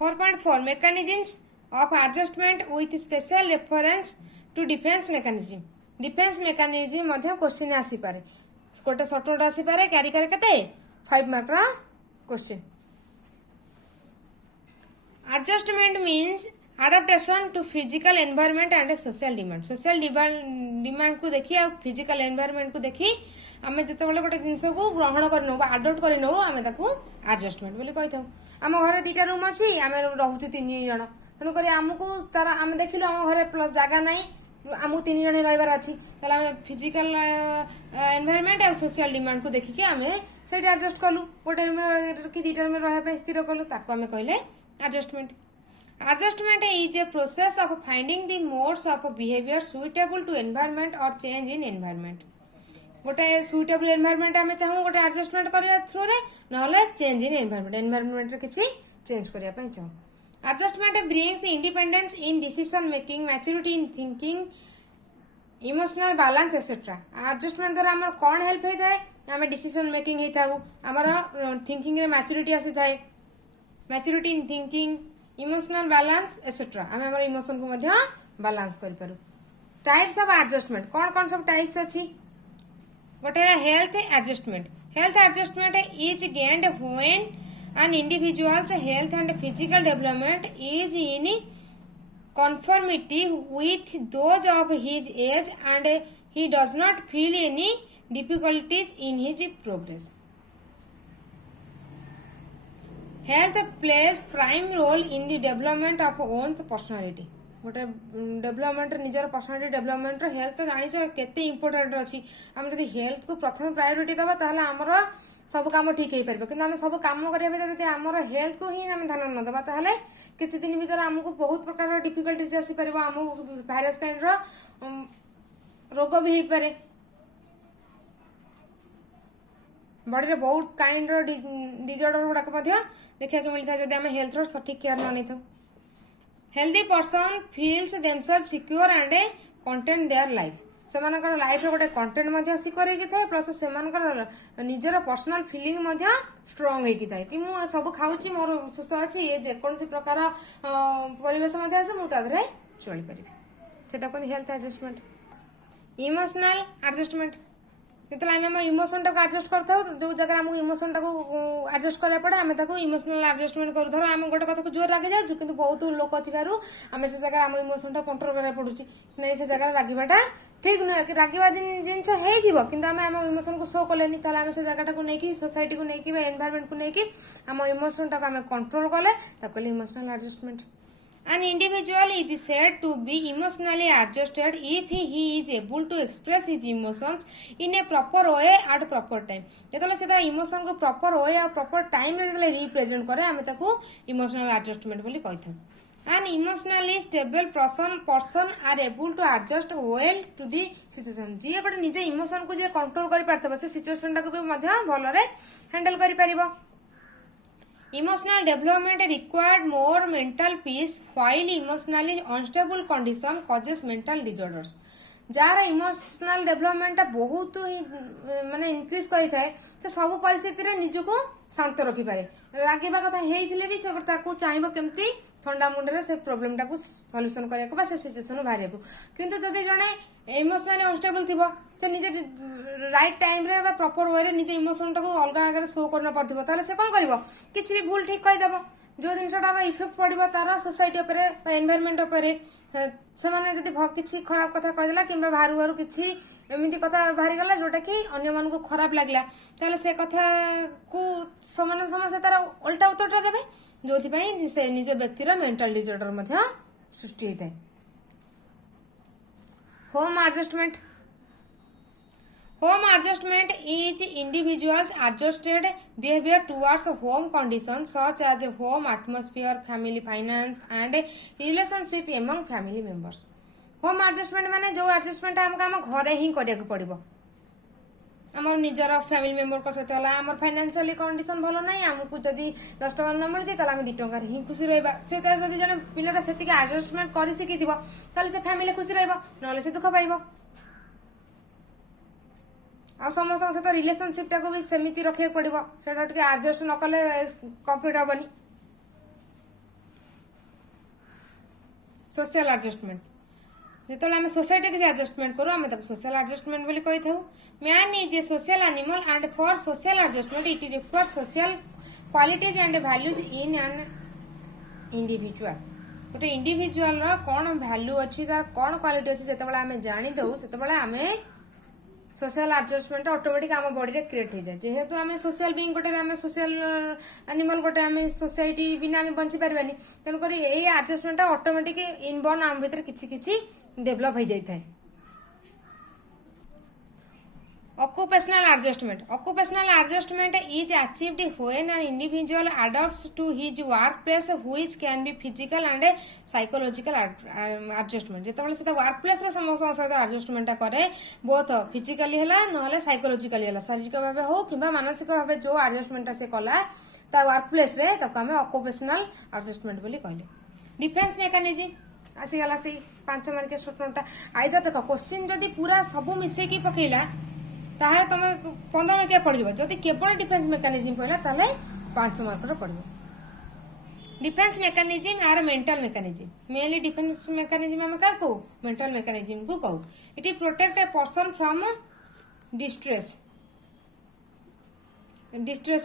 4.4 mechanisms of adjustment with special reference to defense mechanism. Defence mechanism question आसी पारे गोटे short note आसी पारे क्यारी करे केते 5 मार्क रा question. Adjustment means adaptation to physical environment and social demand. social demand को देखी आ physical environment को देखी आमे जते बेले गोटे जिंस को ग्रहण कर नौ अडॉप्ट कर नौ आमे ताकू एडजस्टमेंट बोली कहि थाउ. आम घरे दुईटा रूम अछि आमे रहउछु 3 जण तनु करी हमकु तार आमे देखिलो हम घरे प्लस जागा नाही आमु 3 जण रहबार अछि तले आमे फिजिकल एनवायरनमेंट और सोशल डिमांड को देखि के आमे सेटा एडजस्ट करलु गोटे रूम कि दुईटा रूम रहबा पे स्थिर करलु ताकू आमे कहले adjustment. Adjustment is a process of finding the modes of behavior suitable to environment or change in environment. गोटे सुइटेबल एनवायरनमेंट आमे चाहू गोटे एडजस्टमेंट करिया थ्रू रे नले चेंज इन एनवायरनमेंट रे किछि चेंज करिया पय चाहू. Adjustment brings independence in decision making, maturity in thinking, emotional balance etcetera. Adjustment द्वारा हमर कोन हेल्प होई थाए आमे डिसीजन मेकिंग हे थाउ हमर थिंकिंग रे मैच्योरिटी आसी थाए, maturity in thinking, emotional balance etcetera आम आम इमोशन को मध्य बैलेंस कर पारू. टाइप्स ऑफ एडजस्टमेंट कौन कौन सब टाइप्स अच्छी गोटे health adjustment. Health adjustment is gained when an individual's health and physical development is in conformity with those of his age and he does not feel any difficulties in his progress. Health plays prime role in the development of one's personality. गोटे development निजर personality development health तो जानी केते important अच्छी आम जब health को प्रथम प्रायोरिटी दबा ताहले आमर सब काम ठीक हो पार कि सब कम करा आमर हेल्थ को ही आम ध्यान न दबा ताहले किसी दिन भीतर आमको बहुत प्रकार डिफिकल्टीज आसीपर आम भाइरस काइंड रोग भी हो पारे बॉडी रे बहुत काइंड डिजॉर्डर गुड़ाक देखा मिलता है जब आम हेल्थ सठिक केयर न नहीं. Healthy person feels themselves secure and content their life. सेमानकर लाइफ रे गोटे कंटेंट सिक्योर होगी थाए प्लस सेमानकर निजर पर्सनल फीलिंग स्ट्रांग होगी थाए कि मु सब खाऊची मोर सुस्थ अच्छी ये जेकोसी प्रकार परिवेश आसे मुझे चली पारि सेटा कहते हेल्थ एडजस्टमेंट. इमोशनल एडजस्टमेंट जितने आम इमोशन टाक एडजस्ट करता जो जगह आमको इमोशन टाक एडजस्ट करा पड़े आम इमोशनल एडजस्टमेंट कर धर आम गोटे कथा को जोर रागी जाऊँ कि बहुत लोक थी आम से जगह आम इमोशन टा कंट्रोल करा पड़ू नहीं से जगह रागवाटा ठीक नुहे कि रागवा जिनस हो आम आम इमोशन को शो कले आम से जगह को लेकिन सोसाइटी को लेकिन एनवायरनमेंट को लेकिन आम इमोशन टाक आम कंट्रोल कले emotional adjustment. An individual is said to be emotionally adjusted if he is able to express his emotions in a proper way at proper time. जेतले सेता इमोशन को प्रॉपर वे और proper time रे जेतले represent करे हमें ताको emotional adjustment बोली कहथौ. An emotionally stable person are able to adjust well to the situation. जे गोटे निजे इमोशन को जे कंट्रोल करि पारतबा से सिचुएशन टाको भी मध्य भलो रे हैंडल करि परिबो. Emotional development required more mental peace while emotionally unstable condition causes mental disorders. Jar emotional development बहुत ही माने इंक्रीज करि थाए से सब परिस्थिति रे निजको शांत रखि पारे रागिबा कथा हेइथिले भी से ताकू चाहिबो केमती ठंडा मुंड रे से प्रॉब्लम टाकू सॉल्यूशन करिया को बा से सिचुएशन भारिया को. किंतु जदि जणे इमोशनली अनस्टेबल थिबो से निजे राइट टाइम रे बा प्रॉपर वे रे निजे इमोशन टाकू अलगा आगे शो करना पड़थिबो ताले से कोन करिवो किछि भी भूल ठीक कहि देबो जो जिनसटार इफेक्ट पड़ो तार सोसाइटी एनवायरनमेंट से माने जदि किसी खराब कथा कहदेला कि बाहर बाहर किसी एमती कथा बाहरी गला जोटा कि अन्य मान को खराब लगला ताले से कथा को समान समस्या तार उल्टा उत्तरटा देबे जो से निज व्यक्तिर मेंटल डिसऑर्डर सृष्टि होता है. Home adjustment. Home adjustment is individuals adjusted behavior towards home conditions such as home atmosphere, family finance and relationship among family members. Home adjustment माने जो adjustment हमका हम घरे ही करिया को पड़िबो. हमर निजर फैमिली मेंबर को सहित होला हमर फाइनेंशियली कंडीशन भलो नाही हमकु जदी 10 टका न मिल जे ताला हम 2 टका ही खुशी रहबा से त जदी जने पिलटा सेतिके एडजस्टमेंट करि सिकी दिबो ताले से फैमिली खुशी रहबो नले से दुख पाइबो. आ समस्त सहित रिलेशनशिप टाको भी सेमिति रखे पड़ो से एडजस्ट न कले कंप्लीट हेनी. सोशल एडजस्टमेंट जो आम सोसाइटी किसी एडजस्टमेंट करूँ आम सोशल एडजस्टमेंट बोली कही था। Man is a social animal and for social adjustment it require social qualities and values in an individual. गोटे इंडिविजुअल कौन वैल्यू अच्छी तार कौन क्वालिटी अच्छी जो आम जानी दू से आम सोशल एडजस्टमेंट ऑटोमेटिक आम बॉडी रे क्रिएट हो जाए। जेहेतु आम सोशल बीइंग गोटे आम सोशल एनिमल गोटे आम सोसाइटी बिना आम बंची पार्बानी तेणुक ये एडजस्टमेंट ऑटोमेटिक इनबॉर्न आम भीतर किछि डेभलप हो जाए। Occupational adjustment is achieved when an individual adapts to his workplace which can be physical and psychological adjustment। जेतबेले से वर्कप्लेस रे समस्त सहित एडजस्टमेंट करे बोथ फिजिकली हैला नहले साइकोलॉजिकली हैला शारीरिक भाबे हो किबा मानसिक भाबे जो एडजस्टमेंट से कला ता वर्कप्लेस रे तक हमें ऑक्युपेशनल एडजस्टमेंट बोली कहले। डिफेंस मेकानिज्म आसी गला से 5 मार्क के स्टूडेंट आइदर देखो क्वेश्चन जदी पूरा सब मिसे की पकेला ताहे तमे 15 मार्क पड़िबो जदी केवल डिफेंस मेकानिज्म पहला ताले 5 मार्क रो पड़िबो। Defence mechanism are mental mechanism mainly defence mechanism हम का को मेंटल मेकानिज्म को कहू। It protect a person from distress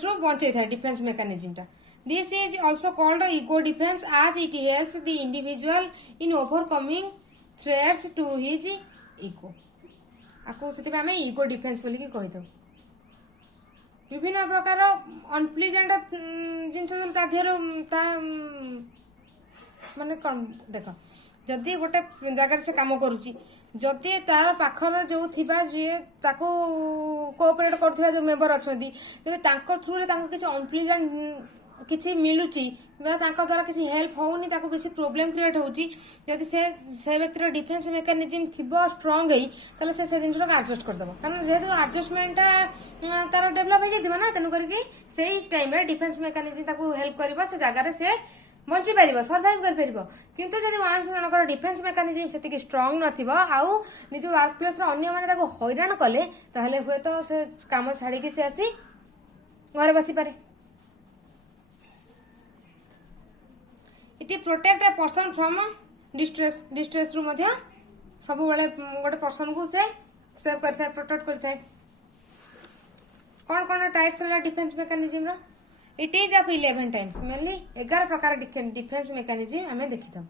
रो बचे था डिफेंस मेकानिज्म टा। This is also called ego defence as it helps the individual in overcoming threats to his ego। आपको से आम ईगो डिफेंस बोलिकी कही था। विभिन्न प्रकार अनप्लीजेंट जिनस माने कौन देख जदि गोटे जगार से काम करुच्ची जदि तार पाखर जो थिबा जे ताको कोऑपरेट करथिबा जो मेंबर अछंती जदि तांको थ्रू रे तांको किछि अनप्लीजेंट किछि मिलुची तांको द्वारा किसी हेल्प होउनी ताको बेसी प्रॉब्लम क्रिएट होउची जदि से व्यक्तिर डिफेंस मेकानिज्म थिबो स्ट्रांग है तले से दिन को एडजस्ट कर दबो कारण जेहेतु एडजस्टमेंट तार डेवलप हो जाइथिबो ना तेनु करके सेही टाइम रे डिफेंस मेकानिज्म ताको हेल्प करबो से जगह रे से बंची पारिबो सर्वाइव कर पारिबो। किंतु जदि वांस जनकर डिफेंस मेकानिज्म सेतिक स्ट्रांग नथिबो आउ निज वर्क प्लेस रे अन्य माने ताको हैरान कले ताहले हुए तो से काम छाड़ी के से आसी घरे बसी पारे। It protect a person from distress रु मध्य सब बेले गोटे पर्सन को से सेव करथाय प्रोटेक्ट करथाय। कौन कौन टाइप्स वाला डिफेंस मेकानिज्म रो it is of 11 times mainly 11 प्रकार डिफेंस मेकानिज्म हमें देखि था।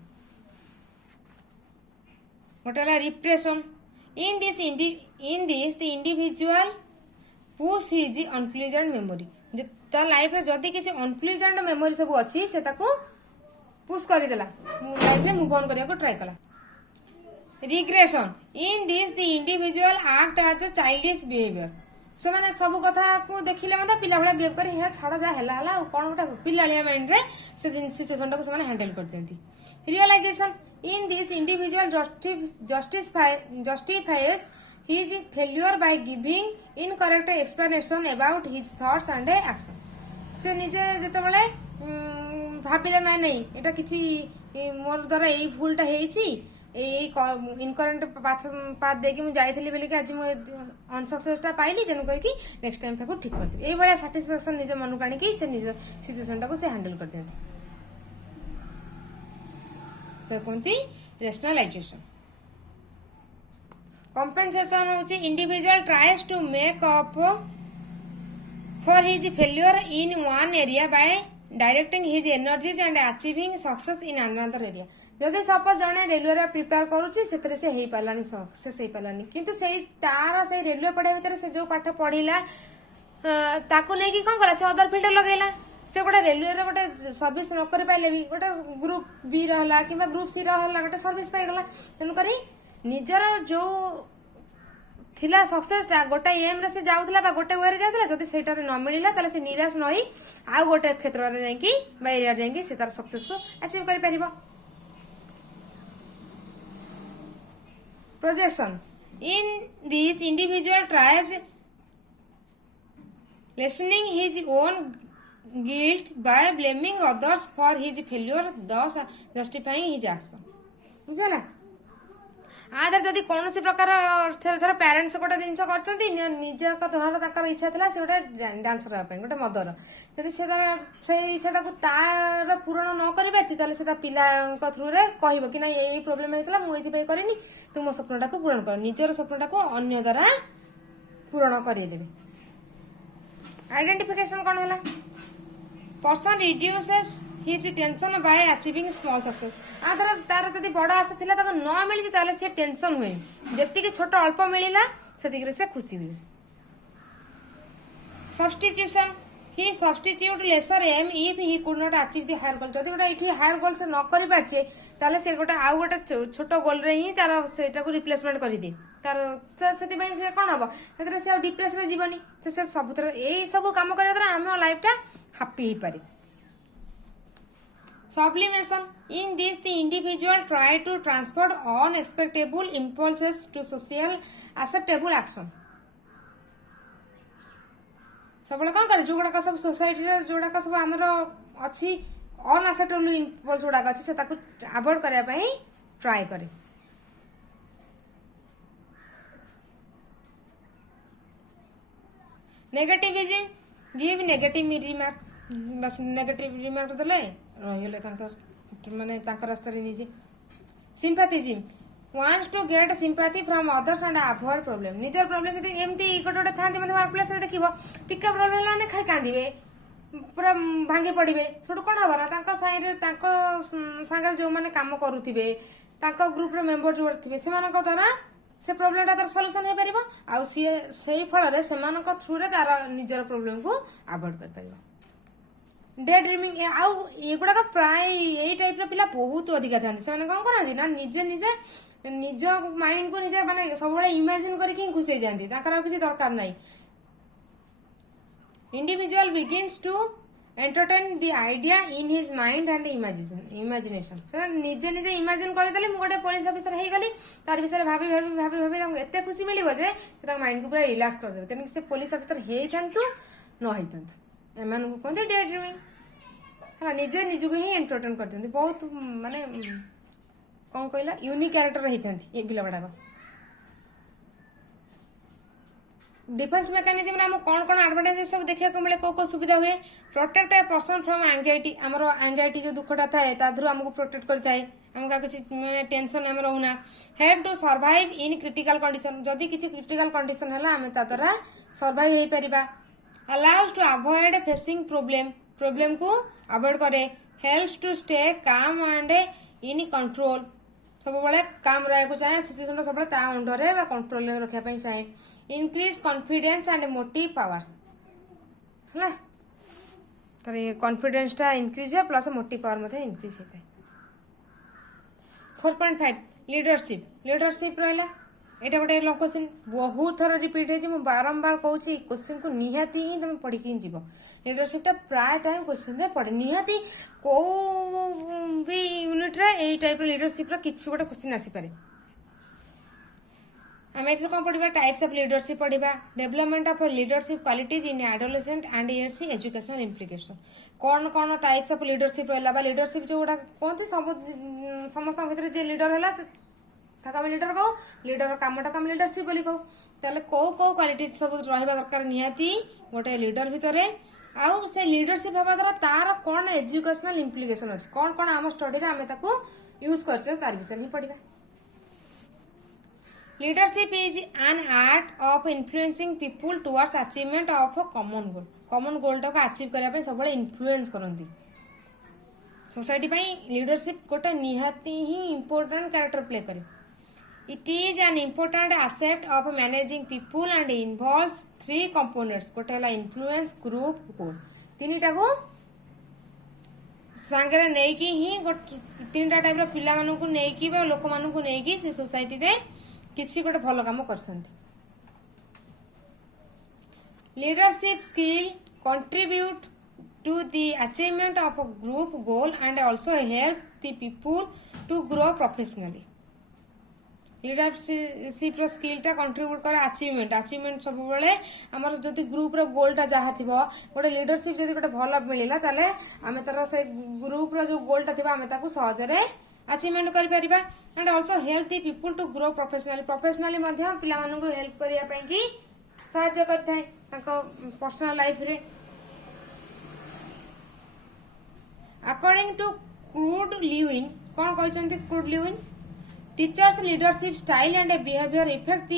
गोटेला repression in this the individual push his unpleasant memory जे ता लाइफ रे जदी किसी अनप्लीजेंट मेमोरी सब अछि से ताको पुश कर देला लाइफ में मूव ऑन करिया को ट्राई कला। Regression in this the individual act as a childish behavior से माने सब कथा को देखिले मतलब पिला भला बिहेव करी हे छाड़ा जा हला हला कोन गोटा पिलालिया माइंड रे से दिन सिचुएशन टा को से माने हैंडल कर देंती। Realization in this individual justifies his failure by giving incorrect explanation about his thoughts and action. से निजे जते बेले भाबिला ना नहीं एटा किछि मोर द्वारा एई भूलटा हेइछि इनकरेक्ट पाथ देकी मु जाइथली बेले कि आज मु अनसक्सेसटा पाइली तेनु करके नेक्स्ट टाइम ताको ठीक कर दे एई बडा सैटिस्फैक्शन निज मन काणी कि से निज सिचुएशन टाको से हैंडल कर देती से कोंती रेशनलाइजेशन। कंपेंसेशन होची individual tries to make up for his failure in one area by directing his energies and achieving success in another area. जदि सपोज जने रेलवे प्रिपेयर करूची सेतरे से हेई पालानी सक्सेस हेई पालानी किंतु सेही तार से रेलवे पढ़ाई भीतर से जो पाठ पढ़िला ताको लेकी कोन कला से अदर फील्ड लगेला से गोटे रेलवे रे गोटे सर्विस न कर पाइले भी गोटे ग्रुप बी रहला किबा ग्रुप सी रहला गोटे सर्विस पाइ गला तेनु करी निजर जो थिला सक्सेस टा गोटे एम रे से जाउतला बा गोटे वे रे जाउतला जदि सेटा रे न मिलिला ताले से निराश नही आ गोटे क्षेत्र रे जाईकी बा एरिया जाईकी से तार सक्सेस को अचीव करि परिबो। Projection in this individual tries lessening his own guilt by blaming others for his failure thus justifying his action। बुझला आधर जदि कौन प्रकार धर पेरेंट्स गोटे जिन निज धर तर इच्छा था से गोटे डांसर हाँपी गोटे मदर जदि से इच्छा तार पूरण न कर पिला थ्रु रे कह कि ना यही प्रोब्लेम होता मुझे करनी तू मो स्वप्नटा को पूरण कर निजर स्वप्नटा को अन्य द्वारा पूरण करदेवे। आइडेंटिफिकेशन कौन है person reduces his tension by achieving small success आधर तार जब बड़ आशा था न मिली से टेंशन हुए जी छोट अल्प मिलला से खुशी हुए। Substitution he substitute lesser aim if he could not achieve the higher goal जब गोटे हायर गोल से न कर पारे ताले से गोटे आउ गोटे छोट गोल रे ही तार सेटा को रिप्लेसमेंट कर दे तार से कौन हम से डिप्रेस रे जीवनी से सब यही सब काम करने द्वारा आम लाइफटा happy ହେଇପାରେ। Sublimation in this the individual try to transfer unexpectable impulses to social acceptable action। सब कौन करे जो गुड़ाक सब सोसाइटी जोड़ाक सब आमर अच्छी अनएक्सेप्टेबल इम्पल्स गुड़ाक अच्छी से अवॉइड करने ट्राए करे। नेगेटिविज्म गिव नेगेटिव रिमार्क बस नेगेटिव रिमार्क देले रहीगले माने रास्ता निजे। Sympathism wants to get sympathy from others and avoid problem निजर प्रॉब्लम जदी एमती गोटे गोटे थांती मतलब वर्क प्लेस रे देखिबो टिका प्रॉब्लम लाने खाली कांदिबे पूरा भांगी पड़िबे छोटू कोन हबो ना तांको साइरे तांको संगे जो माने काम करूथिबे तांको ग्रुप रे मेंबर जो थिबे सेमानक द्वारा से प्रॉब्लम टा तार सॉल्यूशन हे परिबो आ से फल रे सेमानक थ्रू रे तार निजर प्रॉब्लम को अवॉइड कर परिबो। डे ड्रीमिंग आउ एगुडा का प्राय एई टाइप रे पिला बहुत अधिक थांती से माने कोन करांती ना निजे निजे निज माइंड को निजे माने सब बळे इमेजिन करके खुशी जानती ताकर किसी दरकार नाही। Individual begins to entertain the idea in his mind and imagination से निजे निजे इमेजिन करदेले मु गोटे पुलिस ऑफिसर हे गली तार विषय भाभी भाभी भाभी भाभी तांको एते खुशी मिलिबो जे तांको माइंड को पूरा रिलैक्स कर देबे तेन से पुलिस ऑफिसर हे थांतु न हे थांतु एमान को कोन डे ड्रीमिंग हला निजे निज को ही एंटरटेन कर देंती बहुत माने कौन कहला यूनिक कैरेक्टर हे थांती ए पिला बडा डिफेंस मेकानिज्म रे हम कौन कौन एडवांटेज सब देखा को मिले को सुविधा हुए protect a person from anxiety हमरो एंजाइटी जो दुखटा थाए ताधरु हमको प्रोटेक्ट करथाए हमका किछि माने टेंशन हम रहउना help to survive in critical condition जदी किछि क्रिटिकल कंडीशन हला हम ता द्वारा सर्वाइव हे परिबा allows to avoid facing problem को अवॉइड करे helps to stay calm and in control सब बड़े काम रहा को चाहे सिचुएशन सब ता अंडर रे बा कंट्रोल रे रखिया पई चाहे increase confidence and motive powers हला तर ये कॉन्फिडेंस टा इंक्रीज है प्लस मोटिव पावर मध्ये इंक्रीज होता है। 4.5 लीडरशिप रहला एटा गोटे लॉन्ग क्वेश्चन बहुत थर रिपीट है मु बारंबार कहूची क्वेश्चन को निहाती ही तुम पढ़ी कि जीव लीडरशिप टा प्राय टाइम क्वेश्चन रे पड़े निहाती को भी यूनिट रे एई टाइप लीडरशिप रा किछि गोटे क्वेश्चन आसी पारे। आम एथि कोन पढ़िबा टाइप्स ऑफ लीडरशिप पढ़िबा development of leadership qualities in adolescent and ईआरसी एजुकेशनल इम्प्लिकेशन कौन कौन टाइप्स ऑफ लीडरशिप रहला बा लीडरशिप जो गुडा कोनती सब समस्त भीतर जे लीडर हला ताका हम लीडर कहू लीडर कामटा हम लीडरशिप बोली कहू ताले को क्वालिटी सब रहिबा दरकार निहाती गोटे लीडर भितरे आउ से लीडरशिप हवा द्वारा तार कौन एजुकेशनल इम्प्लिकेशन अछि कौन कौन आम स्टडी रे हमें ताको यूज करछे तार विषय ही पढ़िबा। Leadership is an art of influencing people towards achievement of a common goal टाको अचीव करबा पे सबले इन्फ्लुएंस करंती सोसाइटी पई लीडरशिप गोटे निहाती ही इंपोर्टेंट कैरेक्टर प्ले करे। It is an important asset of managing people and involves 3 components गोटे हला influence group goal तीनटा को सांगरे नहीं की ही तीनटा टाइप रो पिला मानन को नहीं की बा लोक मानन को नहीं की से सोसाइटी रे किछि गोटे भलो काम करसंती। Leadership skill contribute to the achievement of a group goal and also help the people to grow professionally leadership skill टा कंट्रीब्यूट करे अचीवमेंट सब बेले हमर जदी ग्रुप रो गोल टा जहा थिबो गोटे लीडरशिप जदी गोटे भलो मिलिला ताले आमे तार से ग्रुप रो जो गोल टा थिबा आमे ताको सहज रे अचीवमेंट कर परिबा and also help the people to grow professionally पिला मानू हेल्प करिया पई कि सहायता करथाय ताको पर्सनल लाइफ रे। अकॉर्डिंग टू क्रूड लिविन कौन कहते Kurt Lewin teachers leadership style and behaviour effect the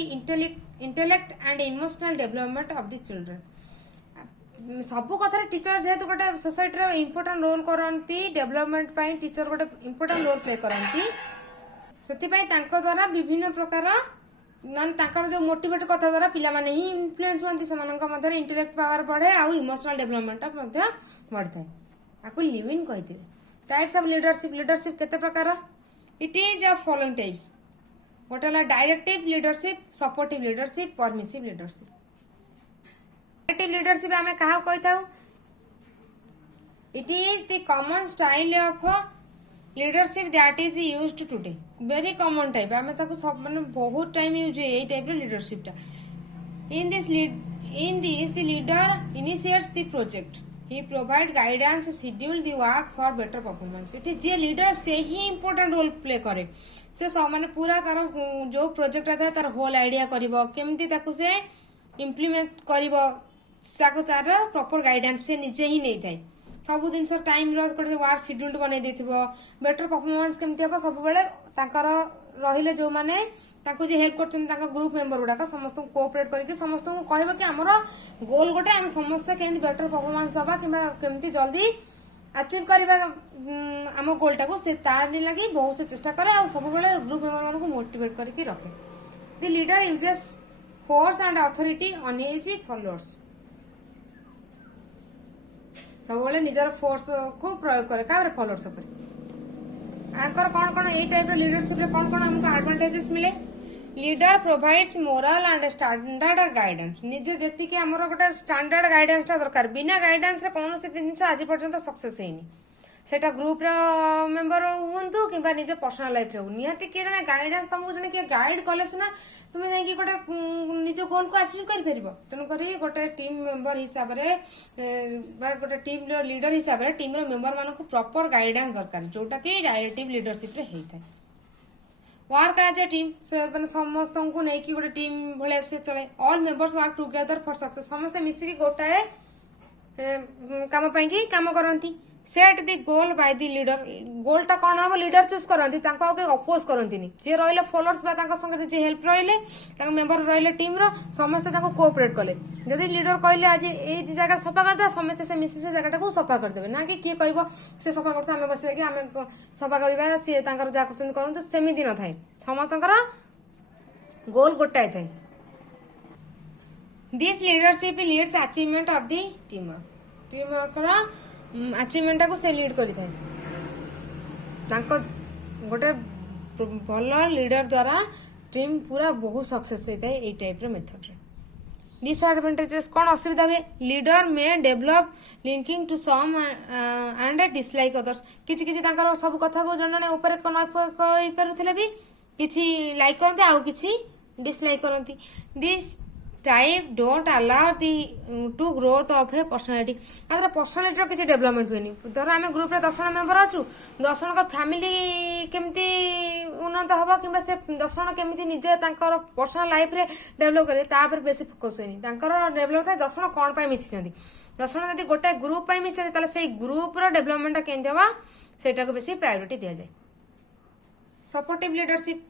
intellect and emotional development of the children. सबू कथा टीचर जेहेतु गोटे सोसाइटी इंपोर्टेंट रोल करती डेवलपमेंट टीचर गोटे इंपोर्टेंट रोल प्ले करती से द्वारा विभिन्न प्रकार मान जो मोटिवेट कथा द्वारा पिला माने ही इन्फ्लुएंस होती इंटेलेक्ट पावर बढ़े आउ इमोशनल डेवलपमेंट बढ़ी था आपको लिविन कहते। टाइप्स ऑफ लीडरशिप केते प्रकार it is a following types गोटे directive leadership supportive leadership permissive leadership. Directive leadership आमे कहा कहता it is the common style of leadership that is used today very common type आमे ताको सब माने बहुत टाइम यूज है एई टाइप रो लीडरशिप टा। इन this the leader initiates the project he provide guidance schedule the work for better performance. It J leader से ही important role play करे से सब माने पूरा तार जो प्रोजेक्ट था तार होल आइडिया करिवो केमती ताको से इंप्लीमेंट करिवो तार प्रॉपर गाइडेंस से निजे ही नहीं थाए सब जिन टाइम वर्क शेड्यूल बन बेटर परफॉर्मेंस केमती हम सब रहिले जो माने हेल्प कर ग्रुप मेंबर गुड़ाक समस्त कोऑपरेट करके समस्त कहबो कि हमर गोल गोटे हम समस्त केमती बेटर परफॉर्मेंस दबा केमती जल्दी अचीव करबा आम गोल टाको से तार लगी बहुत से चेष्टा करे आ सब ग्रुप मेंबर मान को मोटिवेट करके रखे। The leader uses force and authority on his followers सब निजर फोर्स को प्रयोग करे का फॉलोअर्स ऊपर आंकर कौन कौन ए टाइप लीडरशिप रे कौन कौन हमको एडवांटेजेस मिले। Leader provides moral and standard guidance निजे जेति कि हमरो गोटे स्टैंडर्ड गाइडेंस ता दरकार बिना गाइडेंस रे कोन से जिंस आज पर्यंत सक्सेस हेनी सेटा ग्रुप रो मेंबर हुंतु किबा निजे पर्सनल लाइफ रे निहाती के जने गाइडेंस तुमको जने के गाइड कले सिना तुमे जाई कि गोटे निजे गोल को अचीव कर परिबो तन करी गोटे टीम मेंबर हिसाब रे बा गोटे टीम रो लीडर हिसाब रे टीम रो मेंबर मानको प्रॉपर गाइडेंस दरकार जोटा कि डायरेक्टिव लीडरशिप रे हेइता वर्क एज ए टीम से माने समस्त को नै कि गोटे टीम भले से चले all members work together for success समस्त मिसी कि गोटाए काम पई कि काम करंती set the goal by the leader goal टा कौन हम लीडर चूज करंती तांको के अपोज करंतीनी जे रहिले फॉलोअर्स बा तांका संगे जे हेल्प रहिले तांका मेंबर रहिले टीम रो समस्त तांको कोऑपरेट कले जदी लीडर कहले आज ए जगह सफा कर दे समस्त से मिसी से जगह को सफा कर देबे ना कि के कहबो से सफा करते हमें बसबे कि हमें सफा करबा से तांकर जा करछन करन सेमिति न थाए समस्तकर गोल गोटाय थाए। This leadership leads achievement of the team का अचीवमेंट को से लीड करी थाए गोटे भल लीडर द्वारा टीम पूरा बहुत सक्सेस होता है टाइप रो मेथड रे। डिसएडवांटेजेस कौन असुविधा हुए लीडर में develop linking to some and dislike others किछि किछि तांकर सब कथा को जणने ऊपर कहि परथिले भी किछि लाइक करते आउ किछि डिसलाइक करती this type don't allow the to growth of a personality other personality रो किछि डेवलपमेंट हुएनी धर आमे ग्रुप रे 10 जन मेंबर अछु 10 जन का फैमिली केमती उन्नत हबो किबा से 10 जन केमती निजे तांकर पर्सनल लाइफ रे डेवलप करे ता पर बेसी फोकस होएनी तांकर डेवलप था 10 जन कोन पय मिसि छथि 10 जन जदी गोटे ग्रुप पय मिसि ताले सेही ग्रुप रो डेवलपमेंट केन देबा सेटा को बेसी प्रायोरिटी दिया जाय। Supportive leadership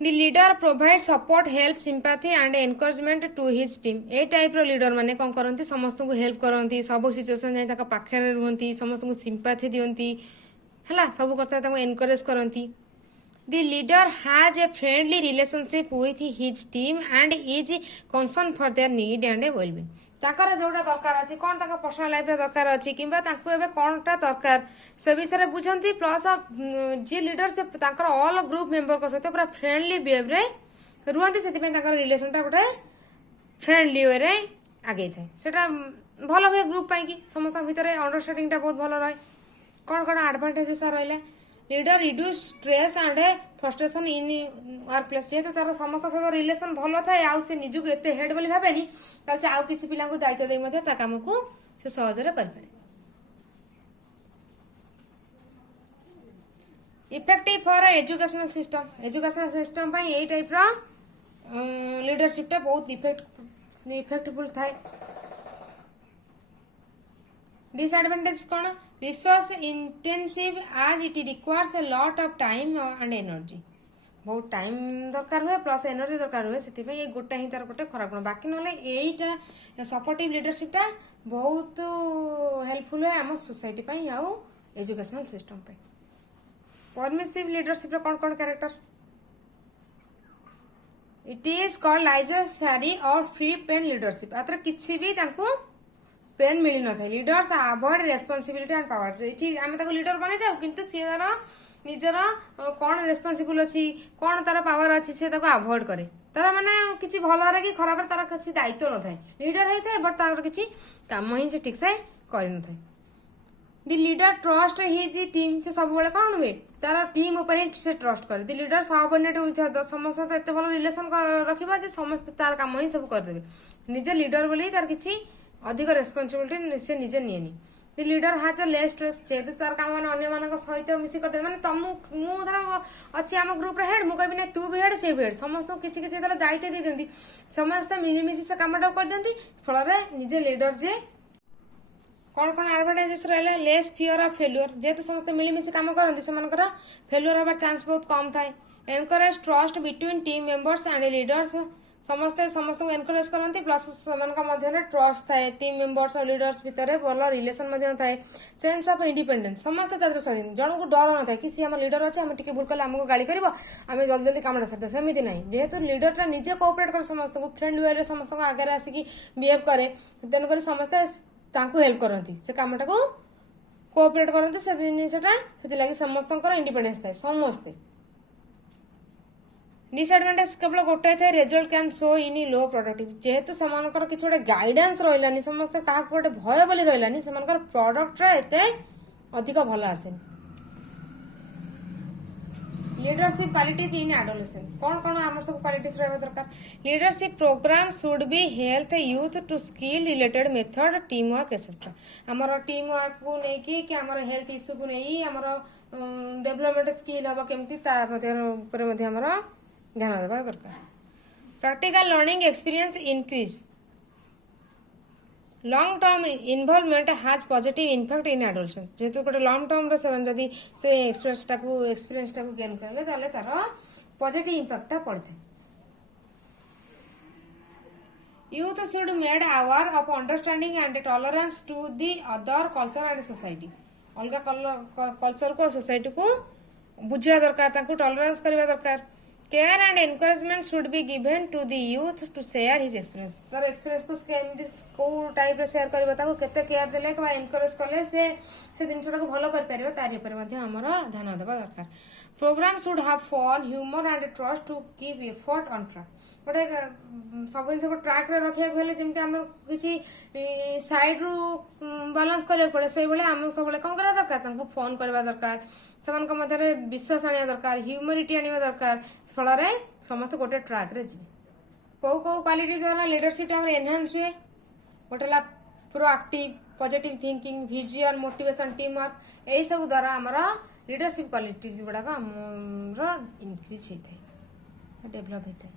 The leader provides support, help, sympathy and encouragement to his team. A type रो लीडर माने कोन करंती समस्त को हेल्प करंती सब सिचुएशन जाई ताका पाखे रे रहंती समस्त को सिंपैथी दियंती हला सब करता ताको encourage करंती। The leader has a friendly relationship with his team and is concerned for their need and well-being. ताकर जोटा दरकार अछि कोन ताका पर्सनल लाइफ रे दरकार अछि किबा ताको एबे कोनटा दरकार से विषय बुझंती प्लस जे लीडर से ताकर ऑल ग्रुप मेंबर को सहित पूरा फ्रेंडली बिहेव रे रुहंती सेति पे ताकर रिलेशन टा गोटे फ्रेंडली वे रे आगे थाए सेटा भलो हुए ग्रुप पई कि समस्त भीतर अंडरस्टैंडिंग टा बहुत भलो रहे। कोन कोन एडवांटेजेस रहले leader reduce stress and frustration in work place जेहेतु तार समस्त सहित रिलेशन भलो थाए आउ से निजु एते हेड बोली भाबेनी ता से आउ किछि पिला को दायित्व देई मध्ये ता काम को से सहज रे कर पारे। इफेक्टिव फॉर एजुकेशनल सिस्टम यही टाइप लीडरशिप बहुत इफेक्टफुल थाए। डिसएडवांटेज कौन? रिसोर्स इंटेंसिव आज it requires a lot of time and energy. बहुत टाइम दरकार हुए प्लस एनर्जी दरकार हुए से ये गोटे ही तार गोटे खराब गुण। बाकी ना यहीटा सपोर्टिव लीडरशिपटा बहुत हेल्पफुल है आम सोसाइटी आउ एजुकेशनल सिस्टम पे। परमिसिव लीडरशिप कौन कौन character? It is called laissez faire और फ्री पेन लीडरशिप। आतर किसी भी पेन मिल न था। Leaders avoid responsibility and power. ये आम लीडर बन जाऊ किंतु सी निजर कौन रेस्पॉन्सिबल अच्छी कौन तार पावर अच्छी सी अवॉइड करे। तार माने किसी भल कि खराब तार किसी दायित्व न था। लीडर होता है बट तार किसी काम ही से ठीक से कर न था। दि लीडर ट्रस्ट हिज टीम। से सब बेले कौन हुए तार टीम ऊपर ही से ट्रस्ट करे। दि लीडर सबऑर्डिनेट विथ समस्त तो एत भल रिलेशन रखिबा जे समस्त तार काम ही सब करदेबे। निजे लीडर बोली तार किसी अधिक रेस्पॉन्सिबिलिटी से निजे निएनी। दि लीडर हाज लेस स्ट्रेस। जेहेतु तार काम मैंने अन्य मान सहित मिसी करदे माने तुम मुझे अच्छी आम ग्रुप हेड मुझे कहबी तू भी हेड से भी हेड समस्त किसी किसी दायित्व दे दिंती समस्त मिलीमिशी से कमटा कर दिंती। फल निजे लीडर जे कौन कौन एडवांटेजेस रहा? Less fear of failure. जेहेतु समस्त मिलीमिशी काम करती से फेल्युअर हबार चांस बहुत कम थाए। Encourage trust between team members and leaders. समस्ते समस्त एनकरेज करती प्लस ट्रस्ट थाए। टीम मेंबर्स और लीडर्स भितर भल रिलेशन थाए। सेंस ऑफ इंडिपेंडेंस समस्त स्वाधीन जन को डर न था कि सी आम लीडर अच्छे आम टी भूल कले आमको गाड़ी कर आम जल्दी जल्दी काम सारी सेमती ना। जेहेतु लीडरटा निजे कोऑपरेट कर समस्त फ्रेंड वे समस्त आगे आसिक बिहेव करे तेणुक समस्ते हेल्प करती से कामटा को कोऑपरेट करती से जिनटा से समस्त इंडिपेंडेंस थाए समस्ते। डिसएडवांटेज केवल गोटे थे result can show in low productive. जेहेतु सेमानकर किछि गोटे गाइडेंस रहिलानी समस्त काहा गोटे भय बोली रहिलानी सेमानकर प्रोडक्ट रे एते अधिक भल आसे। लीडरशिप क्वालिटीज इन एडोलेसेंट कौन कौन आम सब क्वालिटीज रहबा दरकार? Leadership program should be health youth to skill related method team work etcetera. आमर टीम वर्क को लेकिन कि आमर हेल्थ इश्यू को नहीं आमर डेवलपमेंट स्किल हम केमती ध्यान देवा दरकार। Practical learning experience increase. Long term involvement हाज पॉजिटिव इम्पैक्ट इन एडोलेसेंस। जेहेतु गोटे लॉन्ग टर्म जदि से एक्सपीरियंस गेन कले तार पॉजिटिव इम्पैक्ट पड़ता है। Youth should made aware of understanding and tolerance to the other culture and society. अलग कल्चर को सोसाइटी को बुझा दरकार टॉलरेंस करवा दरकार। Care and encouragement should be given to the youth to share his experience. तार एक्सपीरियंस को type share कर केते केयर देले कि एनकरेज कले से जिनटा को भल कर पारे तारि ऊपर हमर ध्यान देवा दरकार। Program should have fun humour and trust to keep effort on track. गोटे सब जिन ट्रैक रे रखिया हेले जेमति हमर किछि साइड रु बैलेंस करे पड़े से बेले हम सब बेले कोन करा दरकार तांको फोन करबा दरकार सेमानक मध्यरे विश्वास आनिया दरकार ह्यूमरिटी आनिया दरकार। फल समस्त गोटे ट्रैक रे जीवे। को क्वालिटी द्वारा लीडरशिप हमर एनहांस हुए? गोटे proactive positive thinking vision motivation team work यही सब द्वारा हमर लीडरशिप क्वालिटीज गुड़ाक इंक्रीज होता है डेभलप होता है।